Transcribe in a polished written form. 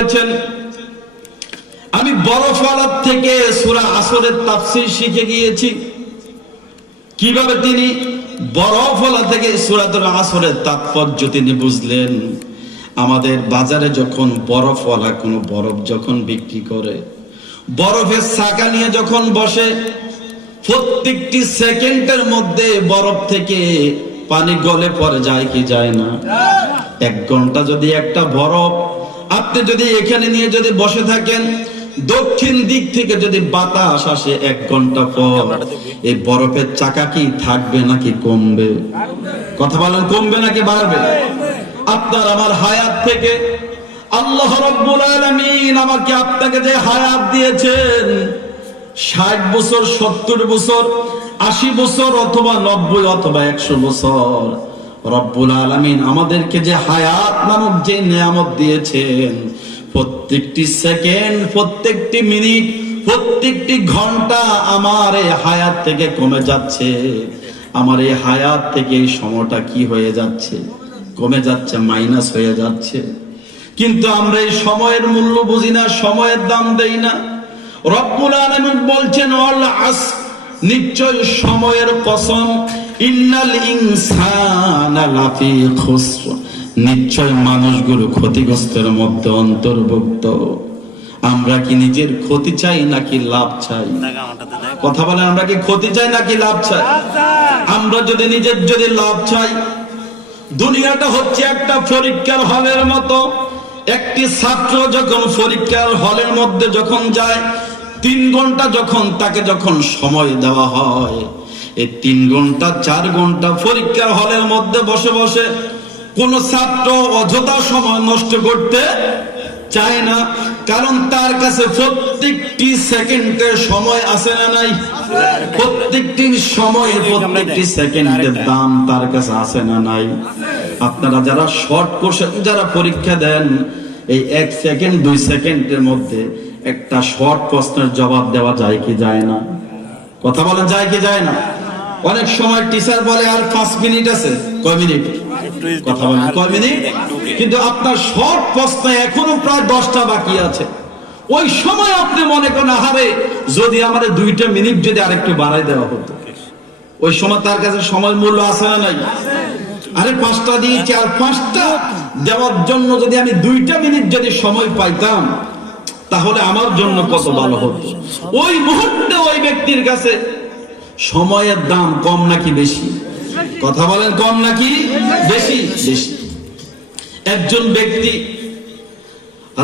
বলেছেন আমি বরফওয়ালা থেকে সূরা আসরের তাফসীর শিখে গিয়েছি। কিভাবে তিনি বরফওয়ালা থেকে সূরাতুল আসরের তাৎপর্য তিনি বুঝলেন? আমাদের বাজারে যখন বরফওয়ালা কোনো বরফ যখন বিক্রি করে, বরফের ছাকা নিয়ে যখন বসে, প্রত্যেকটি সেকেন্ডের মধ্যে বরফ থেকে পানি গলে পড়ে যায় কি যায় না? 1 ঘন্টা যদি একটা বরফ আপনি যদি এখানে নিয়ে যদি বসে থাকেন, দক্ষিণ দিক থেকে যদি বাতাস আসে 1 ঘন্টা পর, এই বরফের চাকা কি থাকবে নাকি কমবে? কথা বলেন, কমবে নাকি বাড়বে? আপনার আমার হায়াত থেকে আল্লাহ রাব্বুল আলামিন আমাকে আপনাকে যে হায়াত দিয়েছেন, 60 বছর, 70 বছর, 80 বছর অথবা 90 অথবা 100 বছর, রব্বুল আলামিন আমাদেরকে যে হায়াত নামক যে নিয়ামত দিয়েছেন, প্রত্যেকটি সেকেন্ড, প্রত্যেকটি মিনিট, প্রত্যেকটি ঘন্টা আমার এই হায়াত থেকে কমে যাচ্ছে। আমার এই হায়াত থেকে এই সময়টা কি হয়ে যাচ্ছে? কমে যাচ্ছে, মাইনাস হয়ে যাচ্ছে। কিন্তু আমরা এই সময়ের মূল্য বুঝি না, সময়ের দাম দেই না। রব্বুল আলামিন বলছেন ওয়াল আসর, নিশ্চয় সময়ের কসম, ইন্নাল ইনসানা লাফি খুসর, নিশ্চয় মানুষগুলো ক্ষতিগ্রস্তের মধ্যে অন্তর্ভুক্ত। আমরা কি নিজের ক্ষতি চাই নাকি লাভ চাই? কথা বলেন, আমরা কি ক্ষতি চাই নাকি লাভ চাই? আমরা যদি নিজের যদি লাভ চাই, দুনিয়াটা হচ্ছে একটা পরীক্ষার হলের মতো। একটি ছাত্র যখন পরীক্ষার হলের মধ্যে যখন যায়, 3 ঘন্টা যখন তাকে যখন সময় দেওয়া হয়, এই 3 ঘন্টা 4 ঘন্টা পরীক্ষার হলের মধ্যে বসে বসে কোন ছাত্র অযথা সময় নষ্ট করতে চায় না। কারণ তার কাছে প্রত্যেকটি সেকেন্ডের সময় আছে না নাই? প্রত্যেকটি সময়, প্রত্যেকটি সেকেন্ডের দাম তার কাছে আছে না নাই? আপনারা যারা শর্ট কোশ্চেন যারা পরীক্ষা দেন, এই 1 সেকেন্ড 2 সেকেন্ডের মধ্যে একটা শর্ট প্রশ্নের জবাব দেওয়া যায় কি যায় না? কথা বলেন, যায় কি যায় না? অনেক সময় টিচার বলে আর 5 মিনিট আছে। কয় মিনিট? কথা বলেন, কয় মিনিট? কিন্তু আপনার শর্ট প্রশ্ন এখনো প্রায় 10টা বাকি আছে। ওই সময় আপনি মনে করেন, আহারে যদি আমার 2টা মিনিট যদি আরেকটু বাড়াই দেওয়া হতো। ওই সময় তার কাছে সময় মূল্য আছে না নাই? আরে 5টা দিয়েছি, আর 5টা দেওয়ার জন্য যদি আমি 2টা মিনিট যদি সময় পাইতাম, তাহলে আমার জন্য কত ভালো হতো। ওই মুহূর্তে ওই ব্যক্তির কাছে সময়ের দাম কম নাকি বেশি? কথা বলেন, কম নাকি বেশি? বেশি। একজন ব্যক্তি